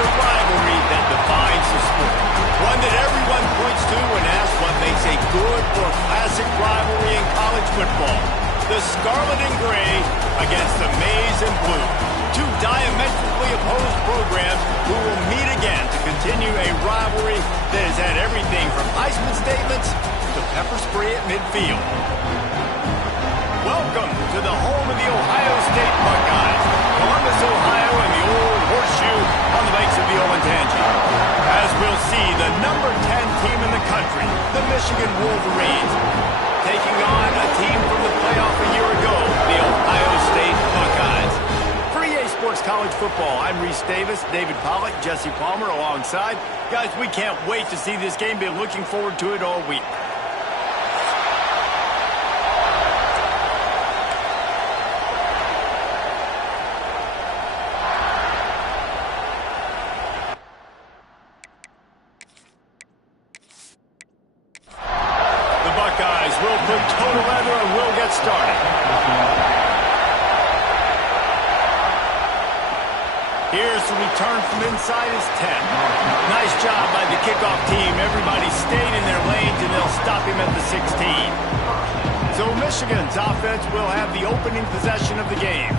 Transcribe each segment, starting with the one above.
a rivalry that defines the sport. One that everyone points to when asked what makes a good or classic rivalry in college football. The Scarlet and Gray against the Maize and Blue. Two diametrically opposed programs who will meet again to continue a rivalry that has had everything from Heisman statements to pepper spray at midfield. Welcome to the home of the Ohio State Buckeyes, Columbus, Ohio, and the old horseshoe on the banks of the Olentangy. As we'll see, the number 10 team in the country, the Michigan Wolverines, taking on a team from the playoff a year ago, the Ohio State Buckeyes. For EA Sports College Football, I'm Reese Davis, David Pollack, Jesse Palmer alongside. Guys, we can't wait to see this game. Been looking forward to it all week. Here's the return from inside his 10. Nice job by the kickoff team. Everybody stayed in their lanes, and they'll stop him at the 16. So Michigan's offense will have the opening possession of the game.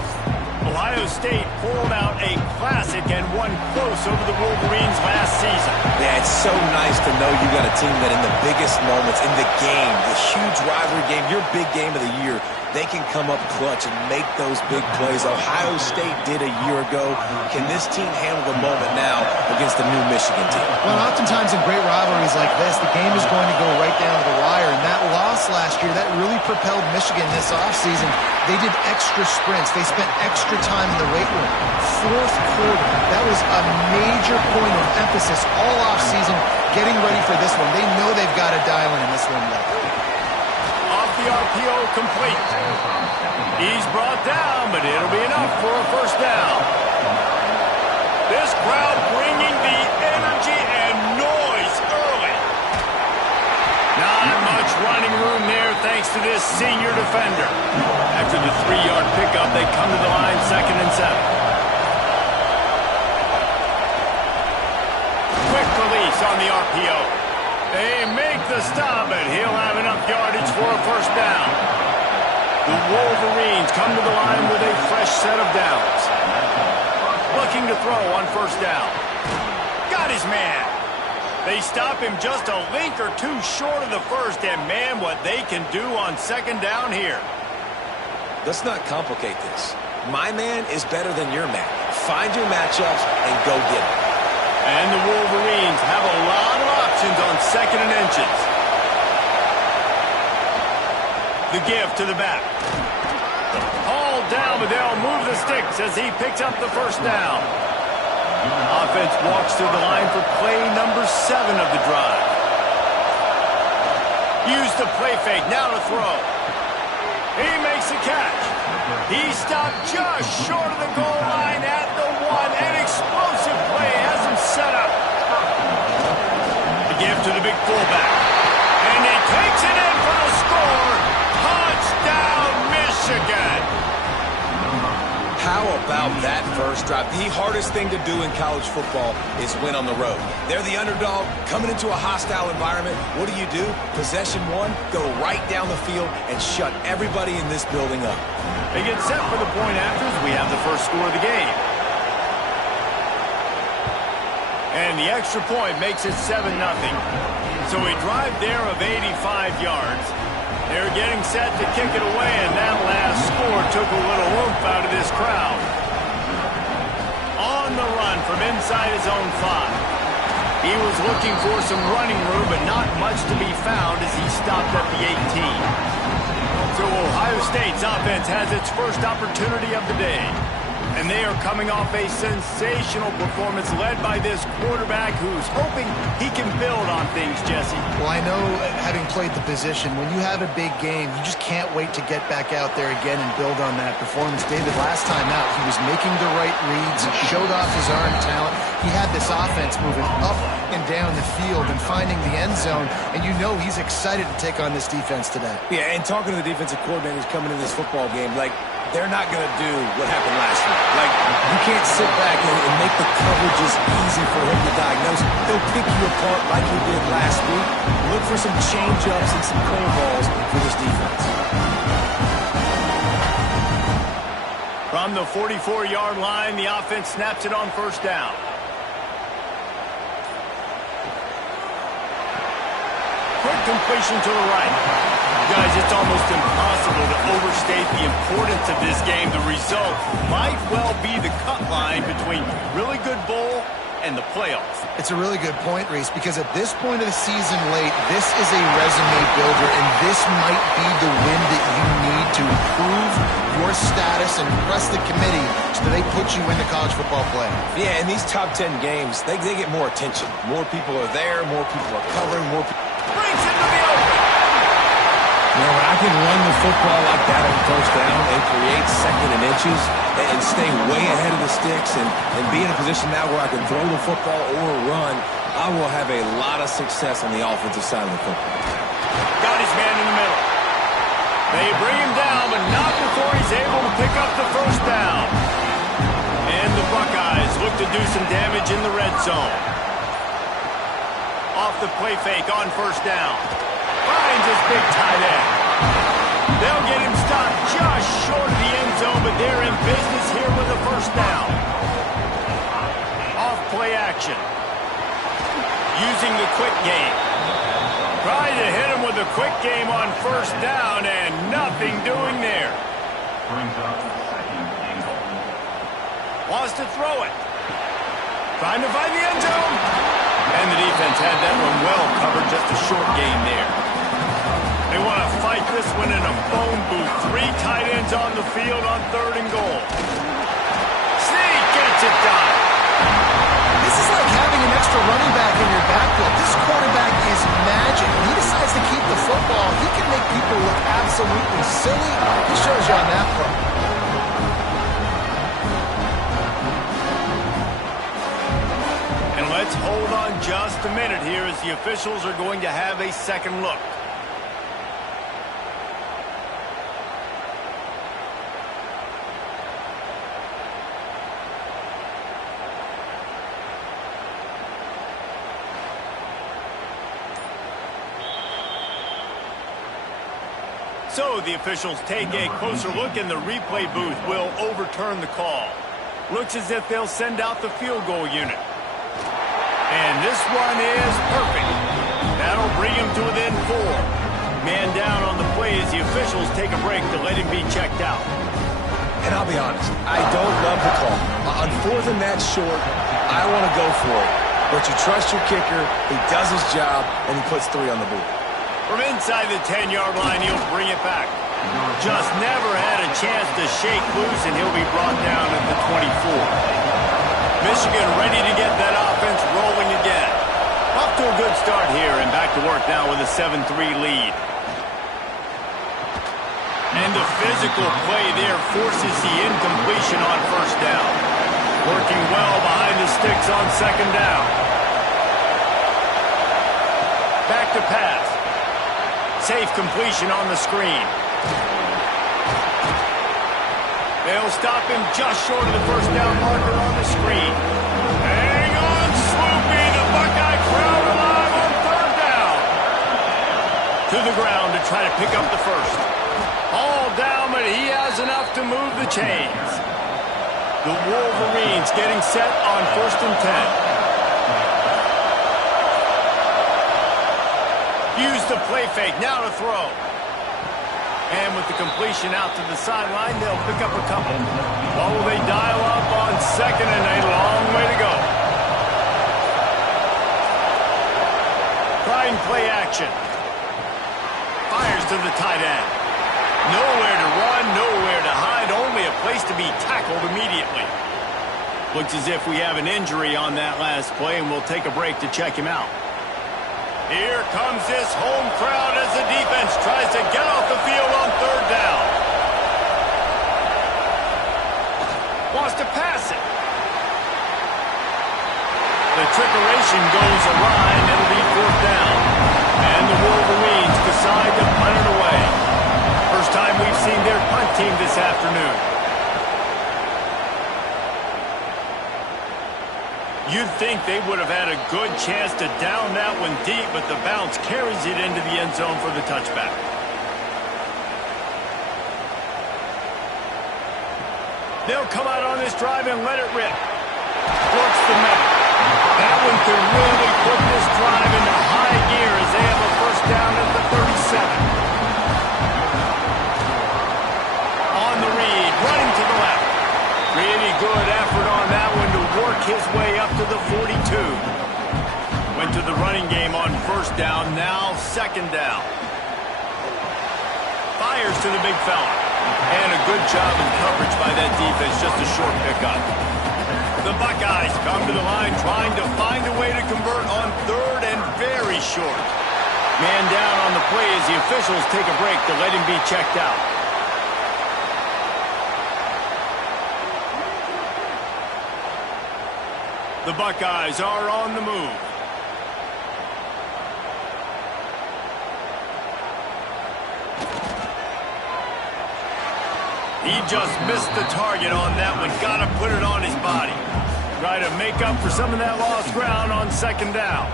Ohio State pulled out a classic and won close over the Wolverines last season. Yeah, it's so nice to know you got a team that in the biggest moments in the game, the huge rivalry game, your big game of the year, they can come up clutch and make those big plays. Ohio State did a year ago. Can this team handle the moment now against the new Michigan team? Well, oftentimes in great rivalries like this, the game is going to go right down to the wire. And that loss last year, that really propelled Michigan this offseason. They did extra sprints. They spent extra time in the weight room. Fourth quarter, that was a major point of emphasis all offseason, getting ready for this one. They know they've got to dial in this one. The RPO complete. He's brought down, but it'll be enough for a first down. This crowd bringing the energy and noise early. Not much running room there thanks to this senior defender. After the 3-yard pickup, they come to the line 2nd and 7. Quick release on the RPO. They make the stop, but he'll have enough yardage for a first down. The Wolverines come to the line with a fresh set of downs. Looking to throw on first down. Got his man. They stop him just a link or two short of the first, and man, what they can do on 2nd down here. Let's not complicate this. My man is better than your man. Find your matchups and go get it. And the Wolverines have a lot of options on 2nd and inches. The give to the back. Hauled down, but they'll move the sticks as he picks up the first down. Offense walks to the line for play number 7 of the drive. Use the play fake, now to throw. He makes the catch. He stopped just short of the goal line at the 1. An explosive play has him set up. The give to the big fullback. And he takes it in for the score. Touchdown, Michigan. How about that first drive? The hardest thing to do in college football is win on the road. They're the underdog, coming into a hostile environment. What do? Possession 1, go right down the field and shut everybody in this building up. They get set for the point afters. We have the first score of the game. And the extra point makes it 7-0. So a drive there of 85 yards. They're getting set to kick it away, and that last score took a little oomph out of this crowd. On the run from inside his own 5. He was looking for some running room, but not much to be found as he stopped at the 18. So Ohio State's offense has its first opportunity of the day. And they are coming off a sensational performance led by this quarterback who's hoping he can build on things, Jesse. Well, I know, having played the position, when you have a big game, you just can't wait to get back out there again and build on that performance. David, last time out, he was making the right reads, showed off his arm talent. He had this offense moving up and down the field and finding the end zone, and you know he's excited to take on this defense today. Yeah, and talking to the defensive coordinators coming in this football game, like, they're not going to do what happened last week. Like, you can't sit back and make the coverages easy for him to diagnose. He'll pick you apart like he did last week. Look for some change-ups and some curveballs for this defense. From the 44-yard line, the offense snaps it on first down. Quick completion to the right. Guys, it's almost impossible to overstate the importance of this game. The result might well be the cut line between really good bowl and the playoffs. It's a really good point, Reese, because at this point of the season late, this is a resume builder, and this might be the win that you need to improve your status and impress the committee so that they put you into college football play. Yeah, in these top 10 games, they get more attention. More people are there, more people are covering, more people. Brings it to the open. You know, when I can run the football like that on first down and create second and inches and stay way ahead of the sticks and be in a position now where I can throw the football or run, I will have a lot of success on the offensive side of the football. Got his man in the middle. They bring him down, but not before he's able to pick up the first down. And the Buckeyes look to do some damage in the red zone. Off the play fake on first down. Finds his big tight end. They'll get him stopped just short of the end zone, but they're in business here with a first down. Off play action. Using the quick game. Trying to hit him with a quick game on first down, and nothing doing there. Wants to throw it. Trying to find the end zone. And the defense had that one well covered, just a short gain there. They want to fight this one in a phone booth. 3 tight ends on the field on 3rd and goal. Sneak gets it done. This is like having an extra running back in your backfield. This quarterback is magic. When he decides to keep the football, he can make people look absolutely silly. He shows you on that part. And let's hold on just a minute here as the officials are going to have a second look. So the officials take a closer look, and the replay booth will overturn the call. Looks as if they'll send out the field goal unit. And this one is perfect. That'll bring him to within 4. Man down on the play as the officials take a break to let him be checked out. And I'll be honest, I don't love the call. On 4th and that short, I want to go for it. But you trust your kicker, he does his job, and he puts 3 on the board. From inside the 10-yard line, he'll bring it back. Just never had a chance to shake loose, and he'll be brought down at the 24. Michigan ready to get that offense rolling again. Off to a good start here, and back to work now with a 7-3 lead. And the physical play there forces the incompletion on first down. Working well behind the sticks on 2nd down. Back to pass. Safe completion on the screen. They'll stop him just short of the first down marker on the screen. Hang on, Swoopy. The Buckeye crowd alive on 3rd down. To the ground to try to pick up the first. All down, but he has enough to move the chains. The Wolverines getting set on 1st and 10. Use the play fake, now to throw. And with the completion out to the sideline, they'll pick up a couple. What will they dial up on 2nd and a long way to go? Trying play action. Fires to the tight end. Nowhere to run, nowhere to hide, only a place to be tackled immediately. Looks as if we have an injury on that last play, and we'll take a break to check him out. Here comes this home crowd as the defense tries to get off the field on 3rd down. Wants to pass it. The trickeration goes awry, and it'll be 4th down. And the Wolverines decide to punt it away. First time we've seen their punt team this this afternoon. You'd think they would have had a good chance to down that one deep, but the bounce carries it into the end zone for the touchback. They'll come out on this drive and let it rip. Works the middle. That one could really put this drive into high gear as they have a first down at the 37. On the read, running to the left. Really good effort on that one to work his way up to the 42. Went to the running game on first down, now second down. Fires to the big fella. And a good job in coverage by that defense, just a short pickup. The Buckeyes come to the line trying to find a way to convert on third and very short. Man down on the play as the officials take a break to let him be checked out. The Buckeyes are on the move. He just missed the target on that one. Got to put it on his body. Try to make up for some of that lost ground on second down.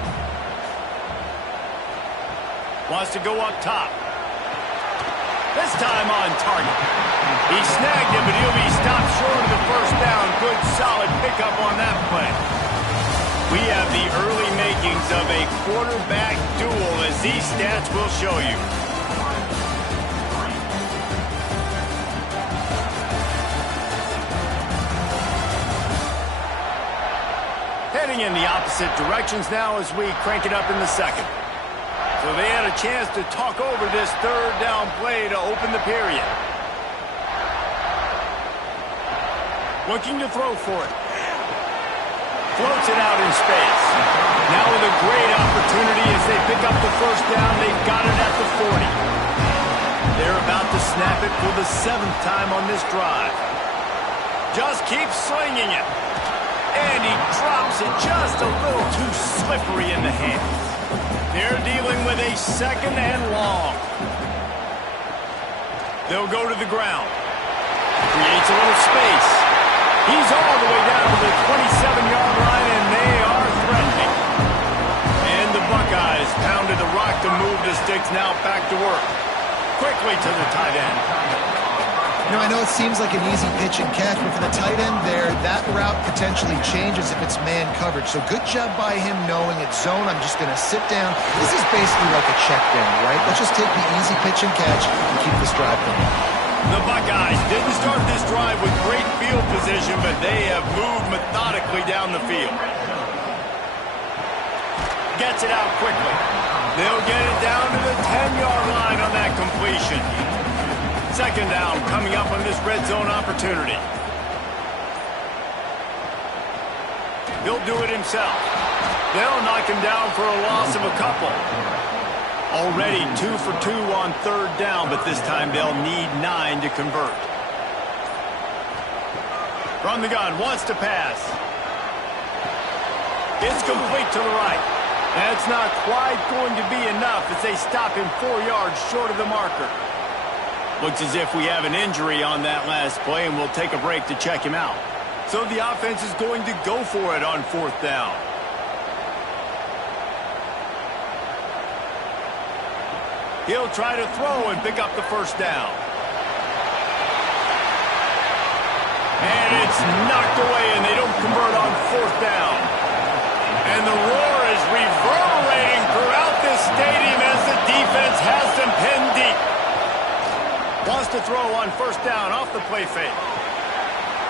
Wants to go up top. This time on target. He snagged it, but he'll be stopped short of the first down. Good, solid pickup on that play. We have the early makings of a quarterback duel, as these stats will show you. Heading in the opposite directions now as we crank it up in the second. So they had a chance to talk over this third down play to open the period. Looking to throw for it. Floats it out in space. Now with a great opportunity as they pick up the first down. They've got it at the 40. They're about to snap it for the 7th time on this drive. Just keep slinging it. And he drops it just a little too slippery in the hands. They're dealing with a second and long. They'll go to the ground. Creates a little space. He's all the way down to the 27-yard line, and they are threatening. And the Buckeyes pounded the rock to move the sticks, now back to work. Quickly to the tight end. You know, I know it seems like an easy pitch and catch, but for the tight end there, that route potentially changes if it's man coverage. So good job by him knowing it's zone. I'm just going to sit down. This is basically like a check down, right? Let's just take the easy pitch and catch and keep this drive going. The Buckeyes didn't start this drive with great field position, but they have moved methodically down the field. Gets it out quickly. They'll get it down to the 10-yard line on that completion. Second down coming up on this red zone opportunity. He'll do it himself. They'll knock him down for a loss of a couple. Already 2 for 2 on third down, but this time they'll need 9 to convert. From the gun, wants to pass. It's complete to the right. That's not quite going to be enough as they stop him 4 yards short of the marker. Looks as if we have an injury on that last play, and we'll take a break to check him out. So the offense is going to go for it on fourth down. He'll try to throw and pick up the first down. And it's knocked away, and they don't convert on fourth down. And the roar is reverberating throughout this stadium as the defense has them pinned deep. Wants to throw on first down off the play fake.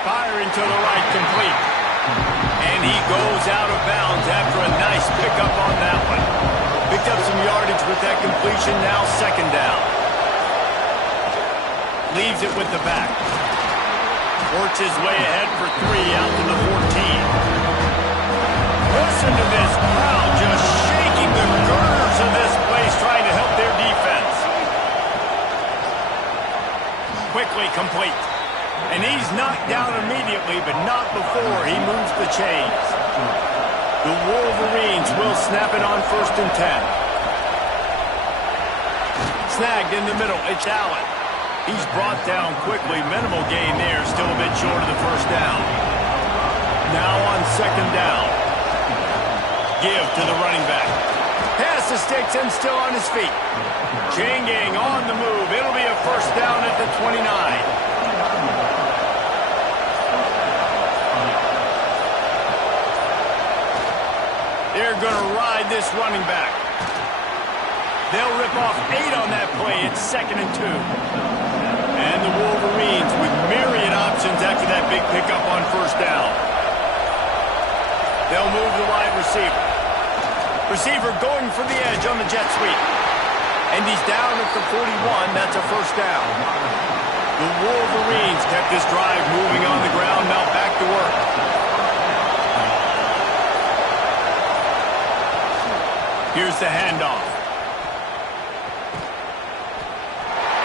Firing to the right, complete. And he goes out of bounds after a nice pickup on that one. Picked up some yardage with that completion, now second down. Leaves it with the back. Works his way ahead for 3 out to the 14. Listen to this crowd just shaking the girders of this place, trying to help their defense. Quickly complete. And he's knocked down immediately, but not before he moves the chains. The Wolverines will snap it on 1st and 10. Snagged in the middle. It's Allen. He's brought down quickly. Minimal gain there. Still a bit short of the first down. Now on second down. Give to the running back. Pass the sticks and still on his feet. Chain gang on the move. It'll be a first down at the 29. They're going to ride this running back. They'll rip off 8 on that play. It's 2nd and 2. And the Wolverines with myriad options after that big pickup on first down. They'll move the wide receiver. Receiver going for the edge on the jet sweep. And he's down at the 41. That's a first down. The Wolverines kept this drive moving on the ground. Now back to work. Here's the handoff.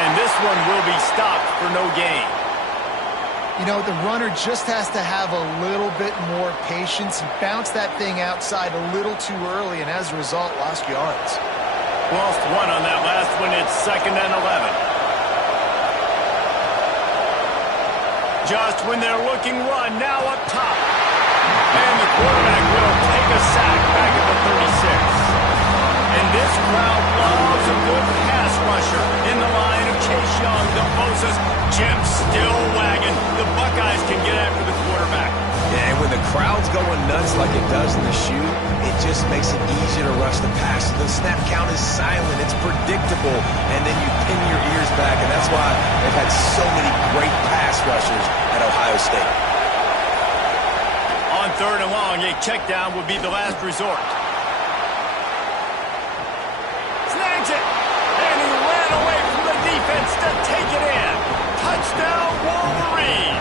And this one will be stopped for no gain. You know, the runner just has to have a little bit more patience. He bounced that thing outside a little too early, and as a result, lost yards. Lost 1 on that last one. It's 2nd and 11. Just when they're looking run, now up top. And the quarterback will take a sack back at the 36. And this crowd loves a good pass rusher in the line of Chase Young, the Bosa's. Jim still wagging. The Buckeyes can get after the quarterback. Yeah, and when the crowd's going nuts like it does in the shoe, it just makes it easier to rush the pass. The snap count is silent. It's predictable. And then you pin your ears back, and that's why they've had so many great pass rushers at Ohio State. On 3rd and long, a check down would be the last resort. Snags it. And he ran away from the defense to take it in. Touchdown, Wolverines.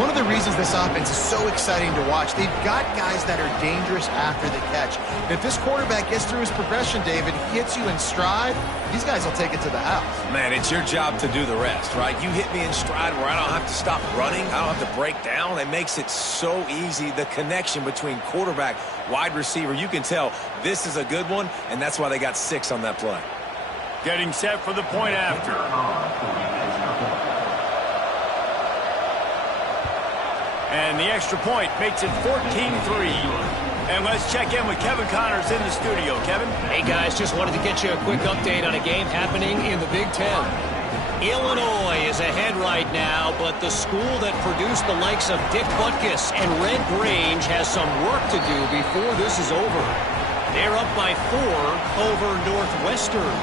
One of the reasons this offense is so exciting to watch, they've got guys that are dangerous after the catch. If this quarterback gets through his progression, David, hits you in stride, these guys will take it to the house. Man, it's your job to do the rest, right? You hit me in stride where I don't have to stop running. I don't have to break down. It makes it so easy. The connection between quarterback, wide receiver, you can tell this is a good one, and that's why they got 6 on that play. Getting set for the point after. And the extra point makes it 14-3. And let's check in with Kevin Connors in the studio. Kevin? Hey, guys, just wanted to get you a quick update on a game happening in the Big Ten. Illinois is ahead right now, but the school that produced the likes of Dick Butkus and Red Grange has some work to do before this is over. They're up by 4 over Northwestern.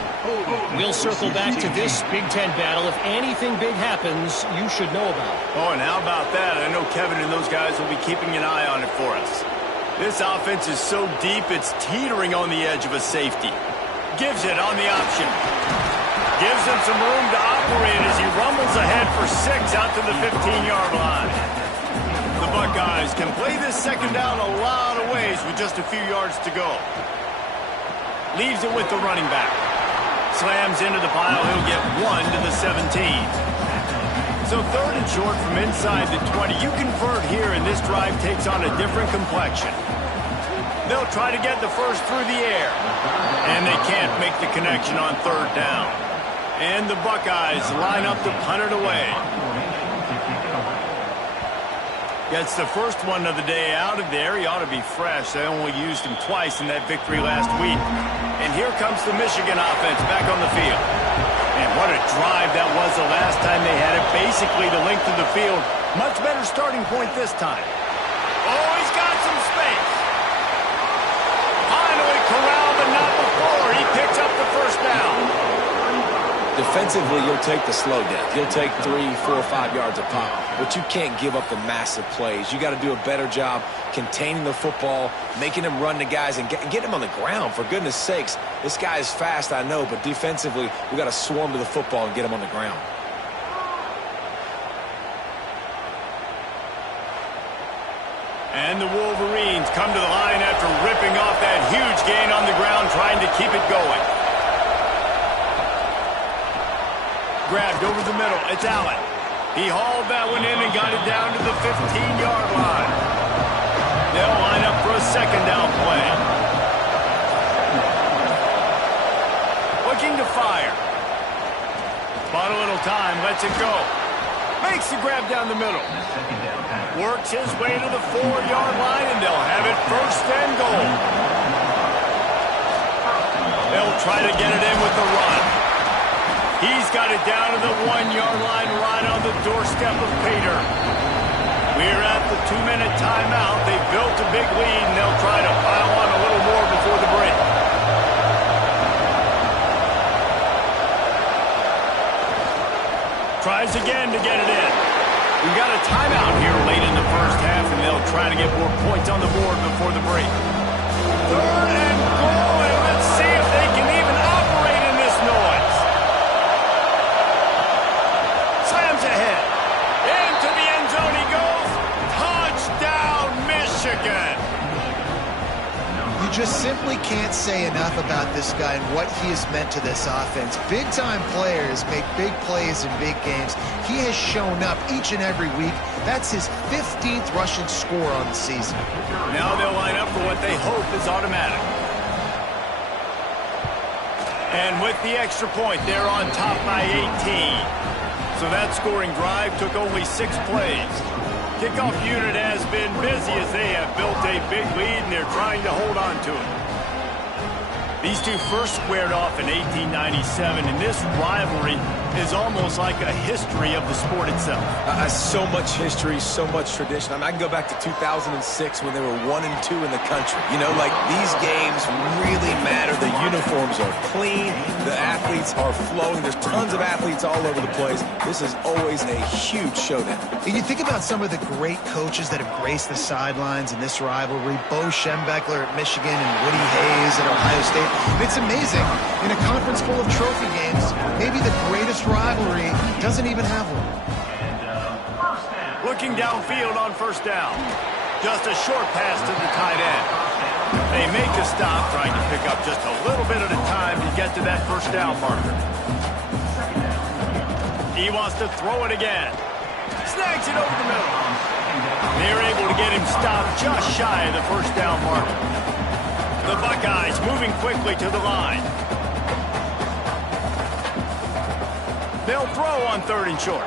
We'll circle back to this Big Ten battle. If anything big happens, you should know about it. Oh, and how about that? I know Kevin and those guys will be keeping an eye on it for us. This offense is so deep, it's teetering on the edge of a safety. Gives it on the option. Gives him some room to operate as he rumbles ahead for 6 out to the 15-yard line. The Buckeyes can play this second down a lot of ways with just a few yards to go. Leaves it with the running back. Slams into the pile. He'll get 1 to the 17. So 3rd and short from inside the 20. You convert here, and this drive takes on a different complexion. They'll try to get the first through the air. And they can't make the connection on 3rd down. And the Buckeyes line up to punt it away. Gets the first one of the day out of there. He ought to be fresh. They only used him twice in that victory last week. And here comes the Michigan offense back on the field. And what a drive that was the last time they had it. Basically the length of the field. Much better starting point this time. Oh, he's got some space. Finally corralled, but not before. He picks up the first down. Defensively, you'll take the slow death. You'll take 3, 4, 5 yards a pop. But you can't give up the massive plays. You got to do a better job containing the football, making them run the guys, and get them on the ground. For goodness sakes, this guy is fast, I know, but defensively, we got to swarm to the football and get him on the ground. And the Wolverines come to the line after ripping off that huge gain on the ground, trying to keep it going. Grabbed over the middle. It's Allen. He hauled that one in and got it down to the 15-yard line. They'll line up for a second down play. Looking to fire. Bought a little time, lets it go. Makes the grab down the middle. Works his way to the 4-yard line, and they'll have it first and goal. They'll try to get it in with the run. He's got it down to the 1-yard line right on the doorstep of Pater. We're at the 2-minute timeout. They've built a big lead, and they'll try to pile on a little more before the break. Tries again to get it in. We've got a timeout here late in the first half, and they'll try to get more points on the board before the break. 3rd and goal, and let's see if they can even operate in this noise. Slams ahead. Into the end zone he goes. Touchdown, Michigan. You just simply can't say enough about this guy and what he has meant to this offense. Big-time players make big plays in big games. He has shown up each and every week. That's his 15th rushing score on the season. Now they'll line up for what they hope is automatic. And with the extra point, they're on top by 18. So that scoring drive took only 6 plays. Kickoff unit has been busy as they have built a big lead, and they're trying to hold on to it. These two first squared off in 1897, and this rivalry is almost like a history of the sport itself. So much history, so much tradition. I mean, I can go back to 2006 when they were 1-2 in the country. You know, like, these games really matter. The uniforms are clean. The athletes are flowing. There's tons of athletes all over the place. This is always a huge showdown. And you think about some of the great coaches that have graced the sidelines in this rivalry. Bo Schembechler at Michigan and Woody Hayes at Ohio State. And it's amazing, in a conference full of trophy games, maybe the greatest rivalry doesn't even have one. Looking downfield on first down. Just a short pass to the tight end. They make a stop, trying to pick up just a little bit at a time to get to that first down marker. He wants to throw it again. Snags it over the middle. They're able to get him stopped just shy of the first down marker. The Buckeyes moving quickly to the line. They'll throw on 3rd and short.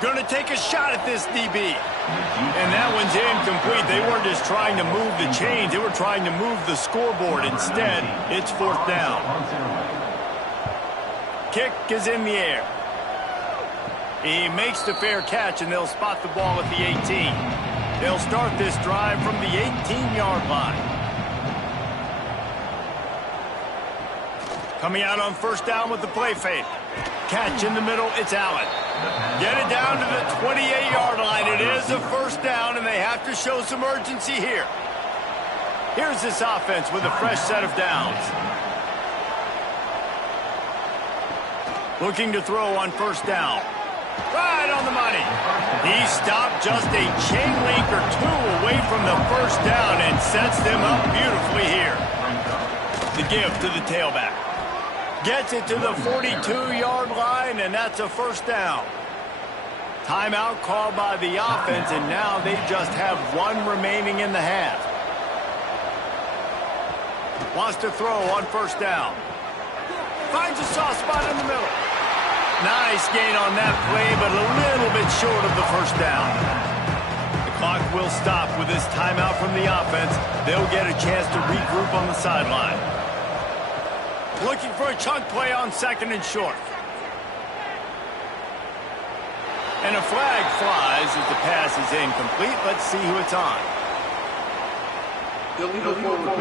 Going to take a shot at this DB. And that one's incomplete. They weren't just trying to move the chains. They were trying to move the scoreboard. Instead, it's 4th down. Kick is in the air. He makes the fair catch, and they'll spot the ball at the 18. They'll start this drive from the 18-yard line. Coming out on first down with the play fake. Catch in the middle, it's Allen. Get it down to the 28-yard line. It is a first down, and they have to show some urgency here. Here's this offense with a fresh set of downs. Looking to throw on first down. Right on the money. He stopped just a chain link or 2 away from the first down and sets them up beautifully here. The give to the tailback. Gets it to the 42-yard line, and that's a first down. Timeout called by the offense, and now they just have 1 remaining in the half. Wants to throw on first down. Finds a soft spot in the middle. Nice gain on that play, but a little bit short of the first down. The clock will stop with this timeout from the offense. They'll get a chance to regroup on the sideline. Looking for a chunk play on 2nd and short. And a flag flies as the pass is incomplete. Let's see who it's on. Illegal forward.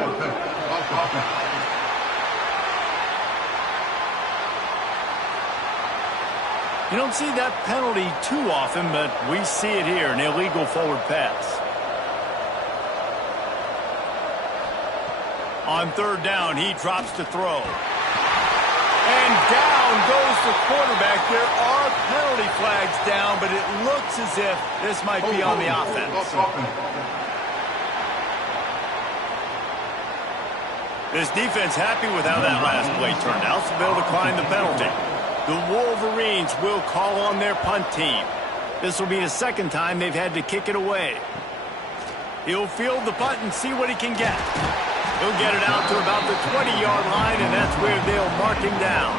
You don't see that penalty too often, but we see it here, an illegal forward pass. On 3rd down, he drops to throw. And down goes the quarterback. There are penalty flags down, but it looks as if this might be on the offense. This defense happy with how that last play turned out, so they'll decline the penalty. The Wolverines will call on their punt team. This will be the 2nd time they've had to kick it away. He'll field the punt and see what he can get. He'll get it out to about the 20-yard line, and that's where they'll mark him down.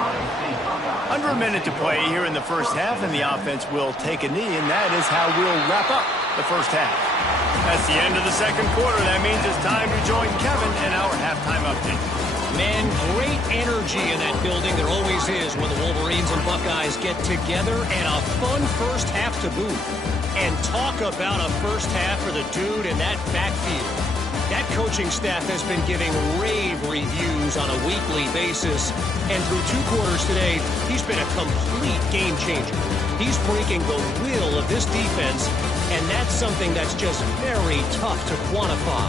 Under a minute to play here in the first half, and the offense will take a knee, and that is how we'll wrap up the first half. That's the end of the second quarter. That means it's time to join Kevin in our halftime update. Man, great energy in that building. There always is when the Wolverines and Buckeyes get together, and a fun first half to boot. And talk about a first half for the dude in that backfield. That coaching staff has been giving rave reviews on a weekly basis. And through 2 quarters today, he's been a complete game changer. He's breaking the will of this defense, and that's something that's just very tough to quantify.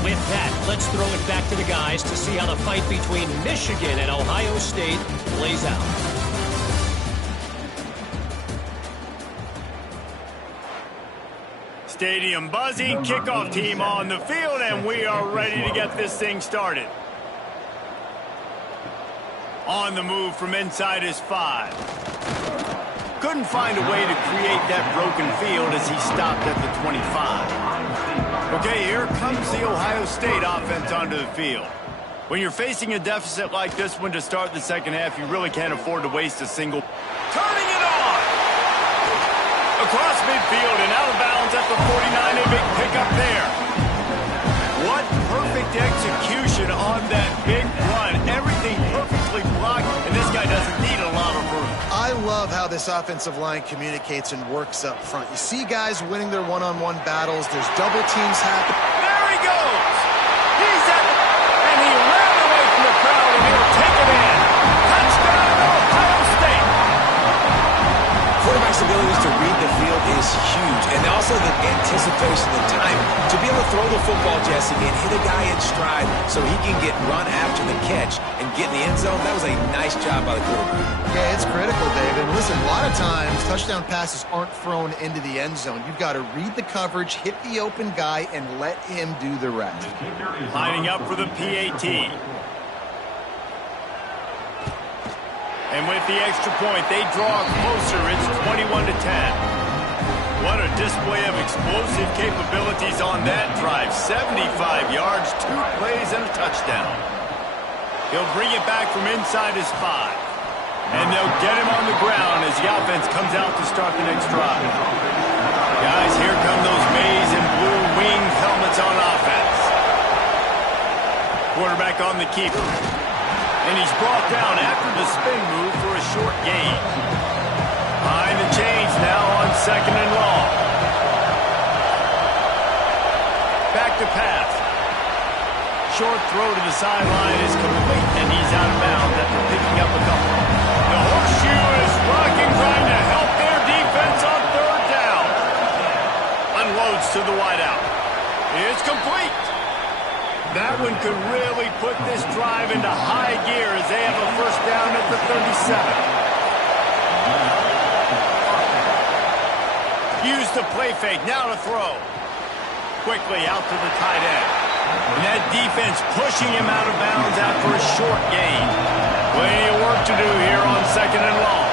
With that, let's throw it back to the guys to see how the fight between Michigan and Ohio State plays out. Stadium buzzing, kickoff team on the field, and we are ready to get this thing started. On the move from inside his 5. Couldn't find a way to create that broken field as he stopped at the 25. Okay, here comes the Ohio State offense onto the field. When you're facing a deficit like this one to start the second half, you really can't afford to waste a single. Turning it on! Across midfield and out of bounds at the 49, a big pickup there. What perfect execution on that big run. Everything perfectly blocked, and this guy doesn't need a lot of room. I love how this offensive line communicates and works up front. You see guys winning their one-on-one battles. There's double teams happening. There he goes! He's at the... and he ran away from the crowd, and he'll take it in. Touchdown, Ohio State! Quarterback's abilities to read the field is huge, and also the anticipation, the time to be able to throw the football, Jesse, and hit a guy in stride so he can get run after the catch and get in the end zone. That was a nice job by the quarterback. Yeah, it's critical, David. Listen, a lot of times touchdown passes aren't thrown into the end zone. You've got to read the coverage, hit the open guy, and let him do the rest. Lining up for the PAT. And with the extra point, they draw closer. It's 21-10. What a display of explosive capabilities on that drive. 75 yards, 2 plays, and a touchdown. He'll bring it back from inside his 5. And they'll get him on the ground as the offense comes out to start the next drive. Guys, here come those maize and blue wing helmets on offense. Quarterback on the keeper. And he's brought down after the spin move for a short gain. Behind the chains now on 2nd and long. Back to pass. Short throw to the sideline is complete, and he's out of bounds after picking up a couple. The horseshoe is rocking, trying to help their defense on 3rd down. Unloads to the wideout. It's complete. That one could really put this drive into high gear as they have a first down at the 37. Use the play fake, now to throw. Quickly out to the tight end. And that defense pushing him out of bounds after a short gain. Plenty of work to do here on 2nd and long.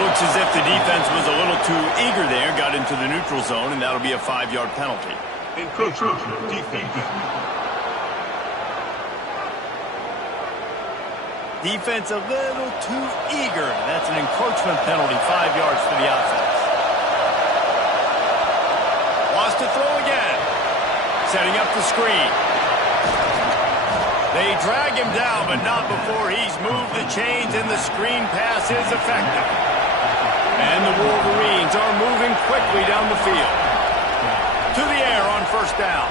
Looks as if the defense was a little too eager there, got into the neutral zone, and that'll be a 5-yard penalty. Encroachment defense. Defense a little too eager. That's an encroachment penalty, 5 yards for the offense. Wants to throw again. Setting up the screen. They drag him down, but not before he's moved the chains, and the screen pass is effective. And the Wolverines are moving quickly down the field. To the air on 1st down.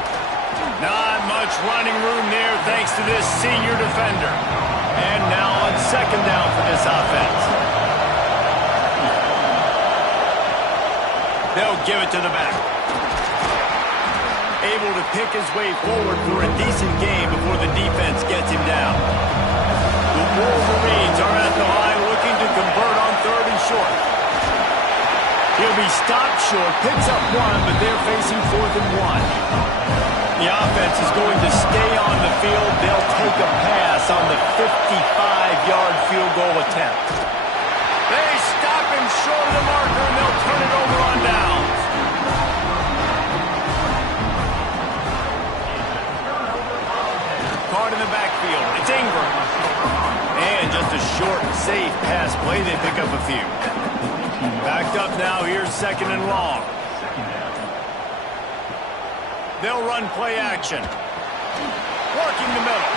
Not much running room there thanks to this senior defender. And now on 2nd down for this offense. They'll give it to the back. Able to pick his way forward for a decent game before the defense gets him down. The Wolverines are at the line looking to convert on 3rd and short. He'll be stopped short, picks up 1, but they're facing 4th and 1. The offense is going to stay on the field. They'll take a pass on the 55-yard field goal attempt. They stop him short of the marker, and they'll turn it over on downs. Card in the backfield. It's Ingram. And just a short, safe pass play. They pick up a few. Backed up now. Here's 2nd and long. They'll run play action. Working the middle.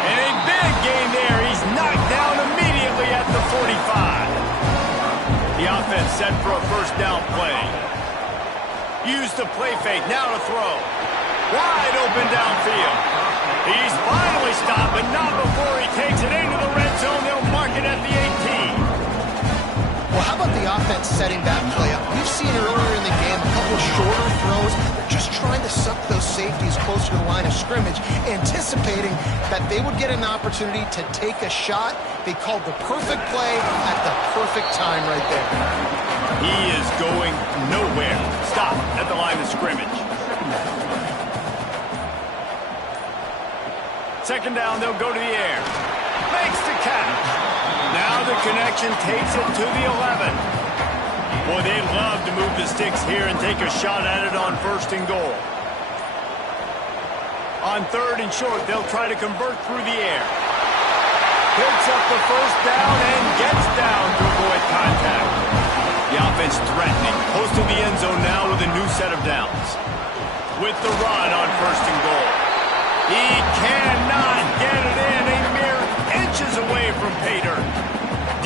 And a big gain there. He's knocked down immediately at the 45. The offense set for a first down play. Use the play fake. Now to throw. Wide open downfield. He's finally stopped, but not before he takes it into the red zone. They'll mark it at the 18. Well, how about the offense setting that play up? We've seen earlier in the game a couple of shorter throws. They're just trying to suck those safeties closer to the line of scrimmage, anticipating that they would get an opportunity to take a shot. They called the perfect play at the perfect time right there. He is going nowhere. Stop at the line of scrimmage. 2nd down, they'll go to the air. Makes the catch. Now the connection takes it to the 11. Boy, they love to move the sticks here and take a shot at it on 1st and goal. On 3rd and short, they'll try to convert through the air. Picks up the first down and gets down to avoid contact. The offense threatening. Close to the end zone now with a new set of downs. With the run on 1st and goal. He cannot get it in. A mere inches away from pay dirt.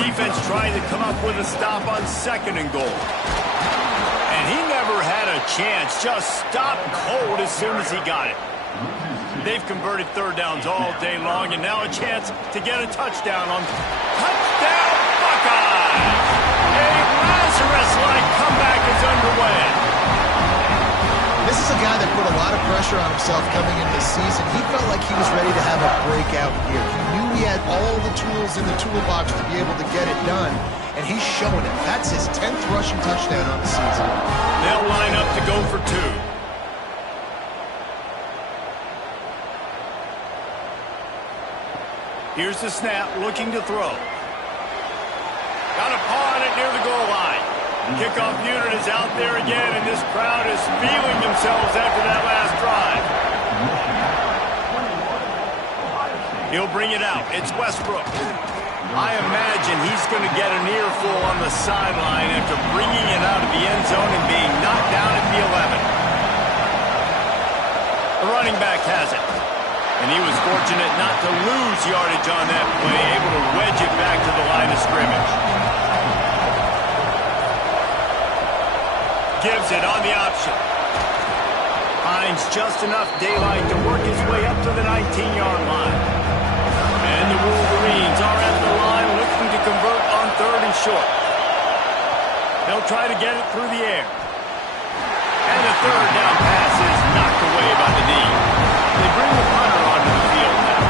Defense trying to come up with a stop on 2nd and goal. And he never had a chance. Just stopped cold as soon as he got it. They've converted 3rd downs all day long, and now a chance to get a touchdown on touchdown Buckeyes. A Lazarus-like comeback is underway. This is a guy that put a lot of pressure on himself coming into the season. He felt like he was ready to have a breakout year. He knew he had all the tools in the toolbox to be able to get it done, and he's showing it. That's his 10th rushing touchdown on the season. They'll line up to go for 2. Here's the snap, looking to throw. Got a paw on it near the goal line. Kickoff unit is out there again, and this crowd is feeling themselves after that last drive. He'll bring it out. It's Westbrook. I imagine he's going to get an earful on the sideline after bringing it out of the end zone and being knocked down at the 11. The running back has it. And he was fortunate not to lose yardage on that play, able to wedge it back to the line of scrimmage. Gives it on the option. Finds just enough daylight to work his way up to the 19-yard line. And the Wolverines are at the line looking to convert on 3rd and short. They'll try to get it through the air. And the 3rd down pass is knocked away by the knee. They bring the punter onto the field now.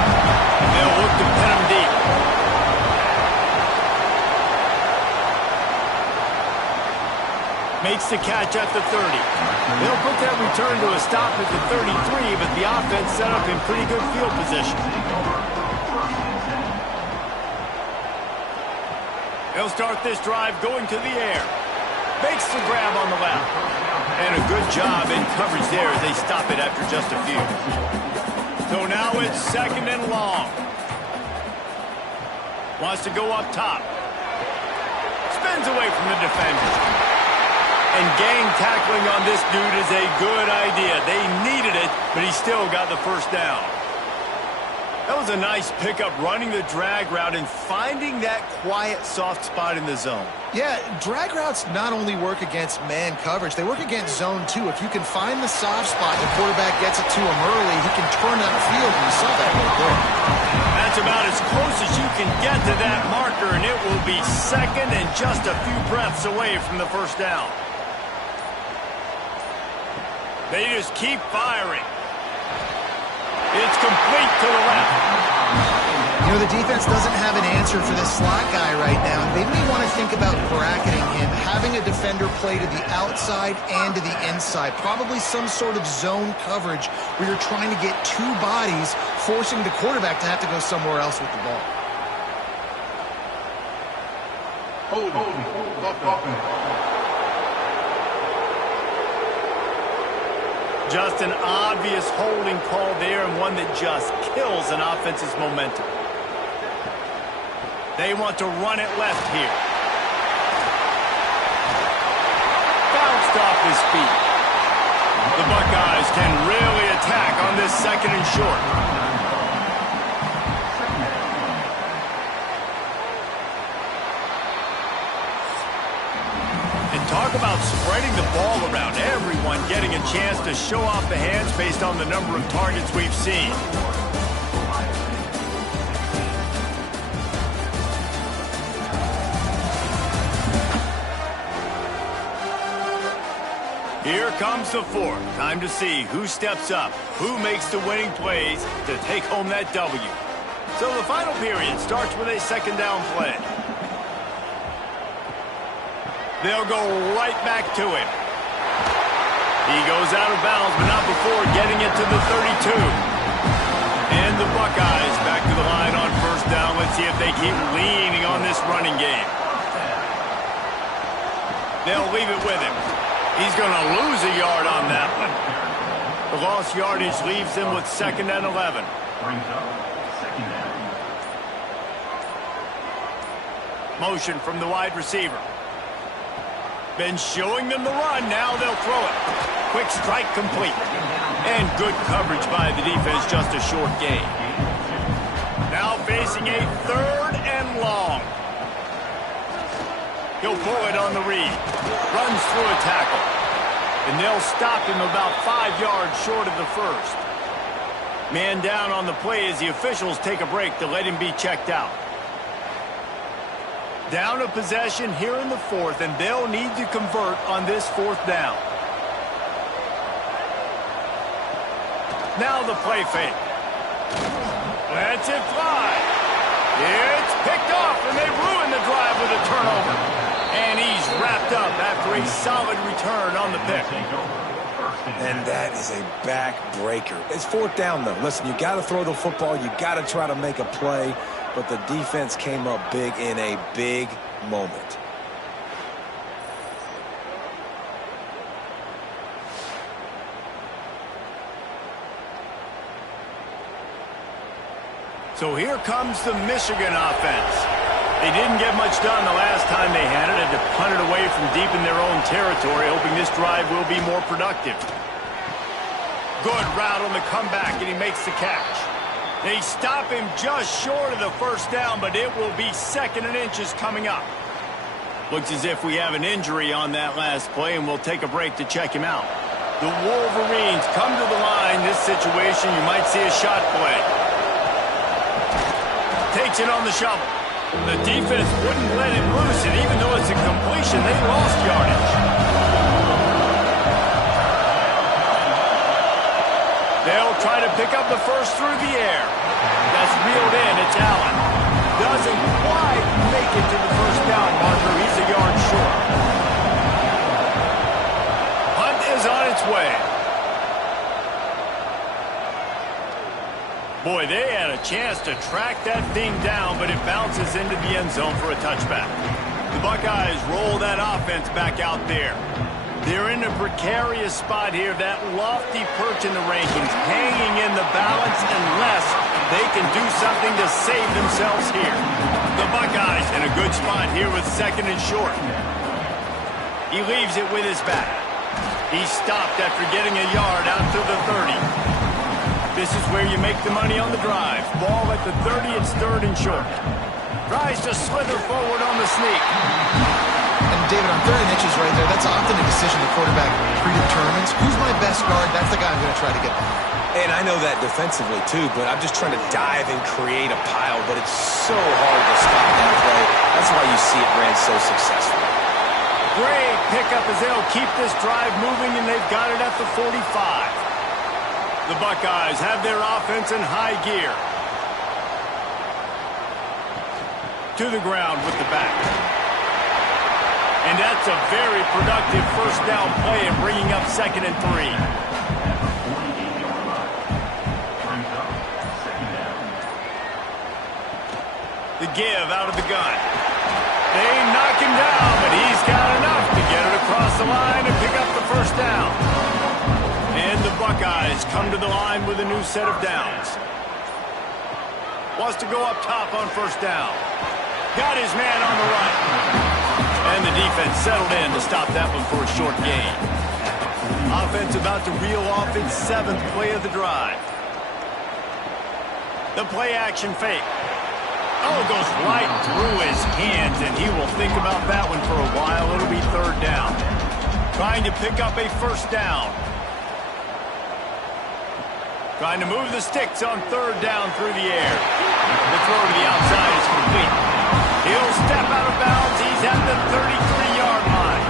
They'll look to pin him deep. Makes the catch at the 30. They'll put that return to a stop at the 33, but the offense set up in pretty good field position. They'll start this drive going to the air. Makes the grab on the left. And a good job in coverage there as they stop it after just a few. So now it's 2nd and long. Wants to go up top. Spins away from the defender. And gang tackling on this dude is a good idea. They needed it, but he still got the first down. That was a nice pickup, running the drag route and finding that quiet, soft spot in the zone. Yeah, drag routes not only work against man coverage, they work against zone too. If you can find the soft spot and the quarterback gets it to him early, he can turn that field, and you saw that right there. That's about as close as you can get to that marker, and it will be 2nd and just a few breaths away from the first down. They just keep firing. It's complete to the left. You know, the defense doesn't have an answer for this slot guy right now. They may want to think about bracketing him, having a defender play to the outside and to the inside. Probably some sort of zone coverage where you're trying to get 2 bodies, forcing the quarterback to have to go somewhere else with the ball. Just an obvious holding call there, and one that just kills an offense's momentum. They want to run it left here. Bounced off his feet. The Buckeyes can really attack on this 2nd and short. And talk about spreading the ball around. Everyone getting a chance to show off the hands based on the number of targets we've seen. Here comes the 4th. Time to see who steps up, who makes the winning plays to take home that W. So the final period starts with a 2nd down play. They'll go right back to him. He goes out of bounds, but not before getting it to the 32. And the Buckeyes back to the line on 1st down. Let's see if they keep leaning on this running game. They'll leave it with him. He's going to lose a yard on that one. The lost yardage leaves him with 2nd and 11. Motion from the wide receiver. Been showing them the run. Now they'll throw it. Quick strike complete. And good coverage by the defense. Just a short gain. Now facing a 3rd and long. He'll pull it on the read. Runs through a tackle. And they'll stop him about 5 yards short of the 1st. Man down on the play as the officials take a break to let him be checked out. Down a possession here in the 4th, and they'll need to convert on this 4th down. Now the play fake. Lets it fly. It's picked off, and they ruin the drive with a turnover. And he's wrapped up after a solid return on the pick. And that is a backbreaker. It's 4th down, though. Listen, you got to throw the football. You got to try to make a play. But the defense came up big in a big moment. So here comes the Michigan offense. They didn't get much done the last time they had it. Had to punt it away from deep in their own territory, hoping this drive will be more productive. Good route on the comeback, and he makes the catch. They stop him just short of the 1st down, but it will be 2nd and inches coming up. Looks as if we have an injury on that last play, and we'll take a break to check him out. The Wolverines come to the line. This situation, you might see a shot play. Takes it on the shovel. The defense wouldn't let it loose, and even though it's a completion, they lost yardage. They'll try to pick up the 1st through the air. That's reeled in. It's Allen. Doesn't quite make it to the 1st down marker. He's a yard short. Hunt is on its way. Boy, they had a chance to track that thing down, but it bounces into the end zone for a touchback. The Buckeyes roll that offense back out there. They're in a precarious spot here, that lofty perch in the rankings, hanging in the balance unless they can do something to save themselves here. The Buckeyes in a good spot here with 2nd and short. He leaves it with his back. He stopped after getting a yard out to the 30. This is where you make the money on the drive. Ball at the 30, it's 3rd and short. Tries to slither forward on the sneak. And David, on 3rd and inches right there, that's often a decision the quarterback predetermines. Who's my best guard? That's the guy I'm going to try to get behind. And I know that defensively, too, but I'm just trying to dive and create a pile, but it's so hard to stop that play. That's why you see it ran so successfully. Great pickup as they'll keep this drive moving, and they've got it at the 45. The Buckeyes have their offense in high gear. To the ground with the back. And that's a very productive 1st down play and bringing up 2nd and 3. The give out of the gun. They knock him down, but he's got enough to get it across the line and pick up the 1st down. And the Buckeyes come to the line with a new set of downs. Wants to go up top on 1st down. Got his man on the run. And the defense settled in to stop that one for a short gain. Offense about to reel off its 7th play of the drive. The play action fake. Oh, goes right through his hands, and he will think about that one for a while. It'll be 3rd down. Trying to pick up a 1st down. Trying to move the sticks on 3rd down through the air. The throw to the outside is complete. He'll step out of bounds. He's at the 33-yard line.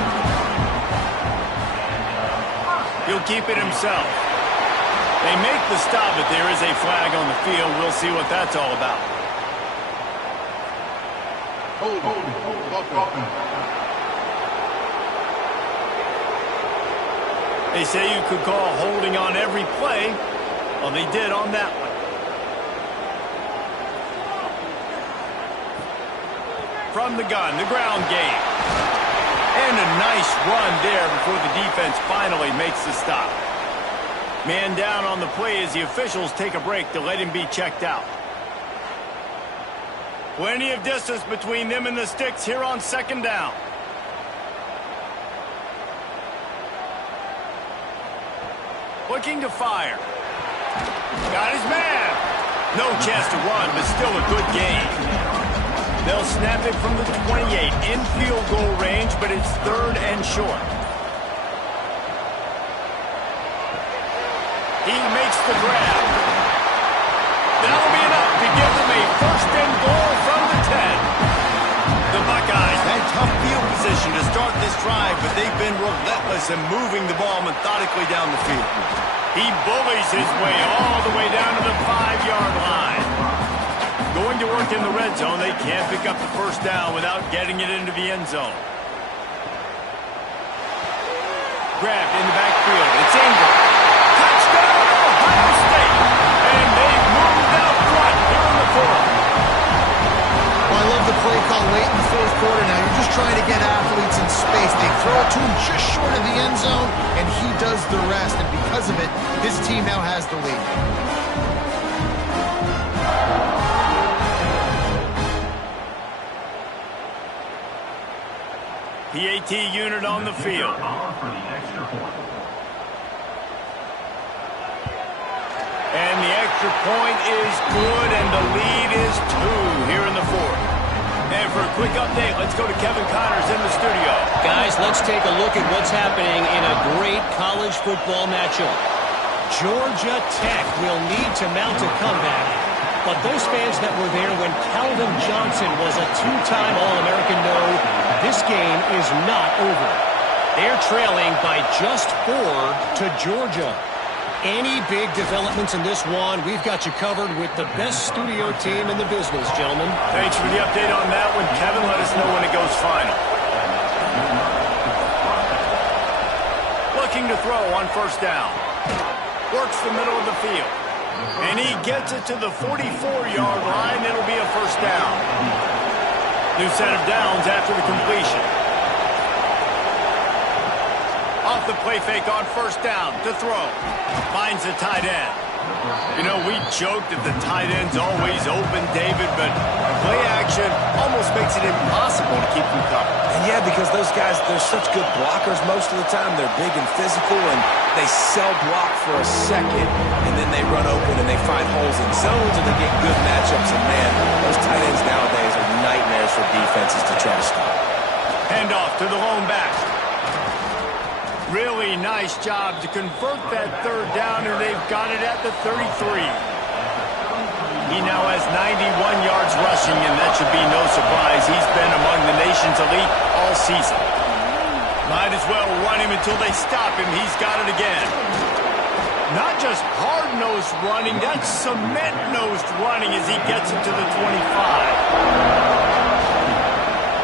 He'll keep it himself. They make the stop, but there is a flag on the field. We'll see what that's all about. They say you could call holding on every play. Well, they did on that one. From the gun, the ground game. And a nice run there before the defense finally makes the stop. Man down on the play as the officials take a break to let him be checked out. Plenty of distance between them and the sticks here on 2nd down. Looking to fire. Got his man. No chance to run, but still a good game. They'll snap it from the 28 in field goal range, but it's 3rd and short. He makes the grab. That'll be enough to give them a 1st and goal from the 10. The Buckeyes had tough field position to start this drive, but they've been relentless in moving the ball methodically down the field. He bullies his way all the way down to the 5-yard line. Going to work in the red zone, they can't pick up the 1st down without getting it into the end zone. Grabbed in the backfield. It's Ingram. Touchdown, Ohio State. And they've moved out front here in the 4th. Well, I love the play call late in the 4th quarter. Now you're just trying to get athletes in space. They throw it to him just short of the end zone, and he does the rest. And because of it, his team now has the lead. PAT unit on the field. And the extra point is good, and the lead is 2 here in the 4th. And for a quick update, let's go to Kevin Connors in the studio. Guys, let's take a look at what's happening in a great college football matchup. Georgia Tech will need to mount a comeback, but those fans that were there when Calvin Johnson was a 2-time All-American know this game is not over. They're trailing by just 4 to Georgia. Any big developments in this one, we've got you covered with the best studio team in the business, gentlemen. Thanks for the update on that one, Kevin. Let us know when it goes final. Looking to throw on 1st down. Works the middle of the field. And he gets it to the 44-yard line. It'll be a 1st down. New set of downs after the completion. Off the play fake on 1st down to throw. Finds the tight end. You know, we joked that the tight end's always open, David, but play action almost makes it impossible to keep them covered. And yeah, because those guys, they're such good blockers most of the time. They're big and physical, and they sell block for a second, and then they run open and they find holes in zones, and they get good matchups. And man, those tight ends nowadays are nightmares for defenses to try to stop. Hand off to the lone back. Really nice job to convert that 3rd down, and they've got it at the 33. He now has 91 yards rushing, and that should be no surprise. He's been among the nation's elite all season. Might as well run him until they stop him. He's got it again. Not just hard-nosed running, that's cement-nosed running as he gets it to the 25.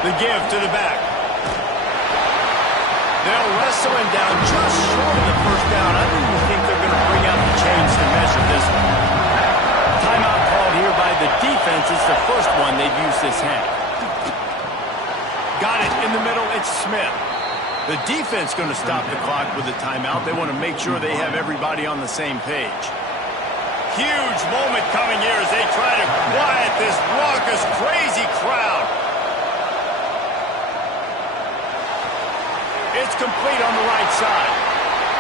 The give to the back. They'll wrestle him down just short of the 1st down. I don't even think they're going to bring out the chains to measure this one. Timeout called here by the defense. It's the first one they've used this half. Got it in the middle. It's Smith. The defense going to stop the clock with a timeout. They want to make sure they have everybody on the same page. Huge moment coming here as they try to quiet this raucous, crazy crowd. It's complete on the right side.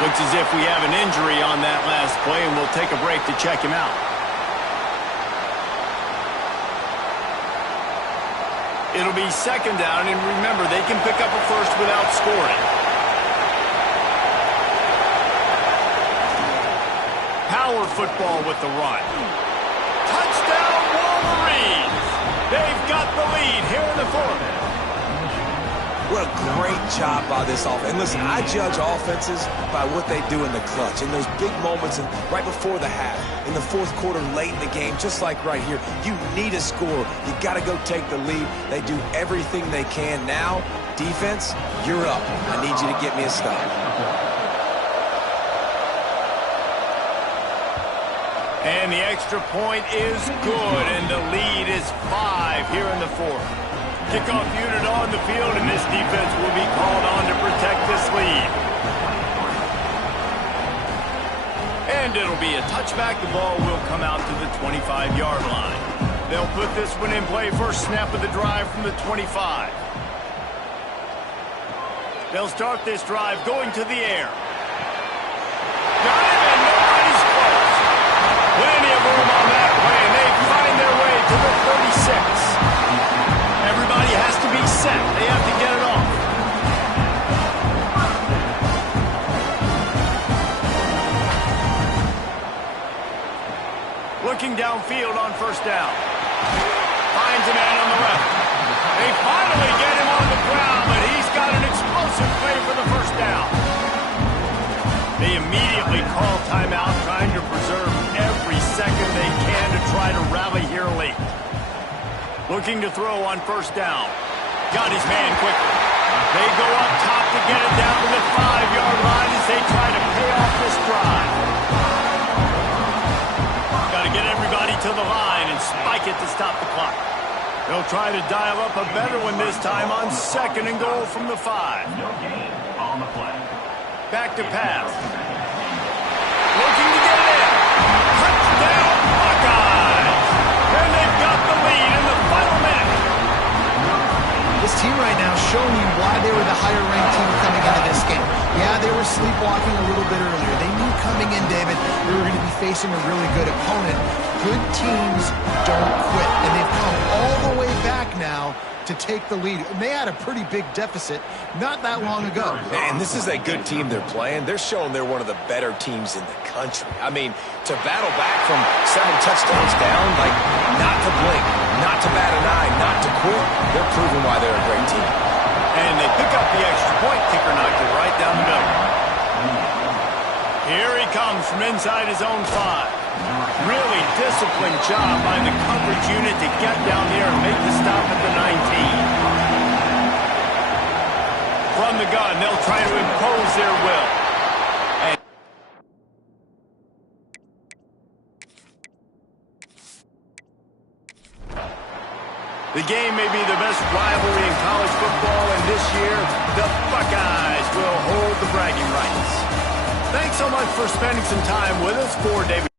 Looks as if we have an injury on that last play, and we'll take a break to check him out. It'll be second down, and remember, they can pick up a first without scoring. Power football with the run. Touchdown, Wolverines! They've got the lead here in the fourth. What a great job by this offense. And listen, I judge offenses by what they do in the clutch, in those big moments and right before the half, in the fourth quarter, late in the game, just like right here. You need a score. You got to go take the lead. They do everything they can. Now, defense, you're up. I need you to get me a stop. And the extra point is good, and the lead is 5 here in the fourth. Kickoff unit on the field, and this defense will be called on to protect this lead. And it'll be a touchback. The ball will come out to the 25-yard line. They'll put this one in play. First snap of the drive from the 25. They'll start this drive going to the air. Got it, and nobody's close. Plenty of room on that play, and they find their way to the 36. Everybody has to be set. They have to get it off. Looking downfield on first down. Finds a man on the left. They finally get him on the ground, but he's got an explosive play for the first down. They immediately call timeout, trying to preserve every second they can to try to rally here late. Looking to throw on first down. Got his man quickly. They go up top to get it down to the 5-yard line as they try to pay off this drive. Got to get everybody to the line and spike it to stop the clock. They'll try to dial up a better one this time on second and goal from the 5. No gain on the play. Back to pass. Looking to get it in. Touchdown, Buckeyes! And they've got the lead in the final minute. This team right now is showing you why they were the higher-ranked team coming into this game. Yeah, they were sleepwalking a little bit earlier. They knew coming in, David, they were going to be facing a really good opponent. Good teams don't quit, and they've come all the way back now to take the lead. And they had a pretty big deficit not that long ago. And this is a good team they're playing. They're showing they're one of the better teams in the country. I mean, to battle back from 7 touchdowns down, like, not to blink, not to bat an eye, not to quit, they're proving why they're a great team. And they pick up the extra point. Kicker knocked it right down the middle. Here he comes from inside his own 5. Really disciplined job by the coverage unit to get down there and make the stop at the 19. From the gun, they'll try to impose their will. And the game may be the best rivalry in college football, and this year, the Buckeyes will hold the bragging rights. Thanks so much for spending some time with us. For David